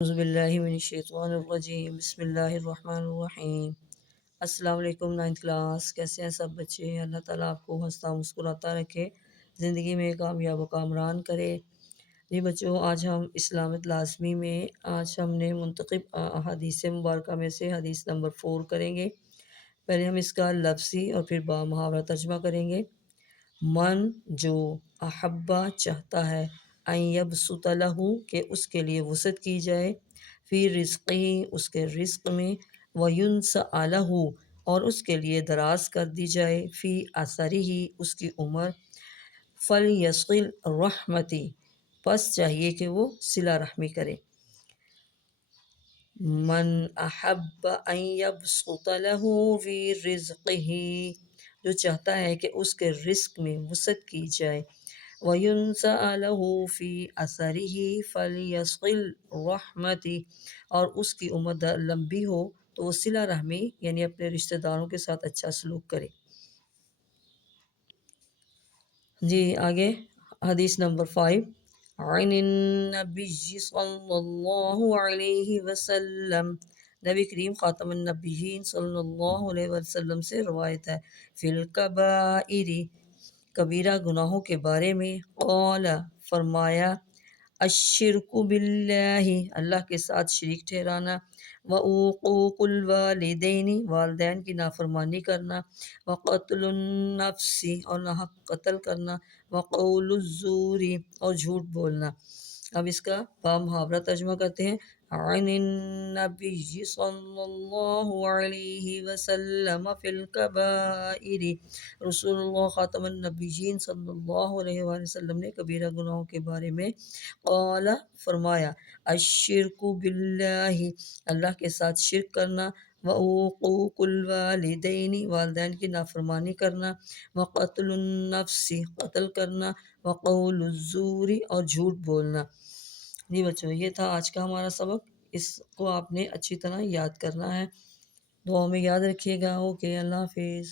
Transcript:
اعوذ باللہ من الشیطان الرجیم، بسم اللہ الرحمن الرحیم۔ السلام علیکم نائنتھ کلاس، کیسے ہیں سب بچے؟ اللہ تعالیٰ آپ کو ہنستا مسکراتا رکھے، زندگی میں کامیاب و کامران کرے۔ جی بچوں، آج ہم اسلامت لازمی میں ہم نے منتخب احادیث مبارکہ میں سے حدیث نمبر 4 کریں گے۔ پہلے ہم اس کا لفظی اور پھر محاورہ ترجمہ کریں گے۔ من جو احبا چاہتا ہے، ان یبسط لہ کہ اس کے لیے وسعت کی جائے، فی رزقہ اس کے رزق میں، وینسأ لہ اور اس کے لیے دراز کر دی جائے، فی اثرہ اس کی عمر، فلیصل رحمتی پس چاہیے کہ وہ صلہ رحمی کرے۔ من احب ان یبسط لہ فی رزقہ جو چاہتا ہے کہ اس کے رزق میں وسعت کی جائے، وَيُنْسَأَ لَهُ فِي أَثَرِهِ فَلْيَصِلْ رَحْمَتِهِ اور اس کی عمر لمبی ہو تو وہ صلہ رحمی یعنی اپنے رشتہ داروں کے ساتھ اچھا سلوک کرے۔ جی آگے حدیث نمبر 5، عن النبی صلی اللہ علیہ وسلم، نبی کریم خاتم النبیین صلی اللہ علیہ وسلم سے روایت ہے، فی الکبائر کبیرہ گناہوں کے بارے میں، قال فرمایا، الشرک باللہ اللہ کے ساتھ شریک ٹھہرانا، وعقوق الوالدین والدین کی نافرمانی کرنا، وقتل النفس اور ناحق قتل کرنا، وقول الزور اور جھوٹ بولنا۔ اب اس کا محاورہ ترجمہ کرتے ہیں۔ عن النبی صلی اللہ علیہ وسلم فی الکبائر، رسول اللہ خاتم النبیین صلی اللہ علیہ وآلہ وسلم نے کبیرہ گناہوں کے بارے میں قال فرمایا، الشرک باللہ اللہ کے ساتھ شرک کرنا، وعقوق الوالدین والدین کی نافرمانی کرنا، وقتل النفس قتل کرنا، وقول الزور اور جھوٹ بولنا۔ جی بچوں، یہ تھا آج کا ہمارا سبق، اس کو آپ نے اچھی طرح یاد کرنا ہے، دعاؤں میں یاد رکھیے گا۔ اوکے، اللہ حافظ۔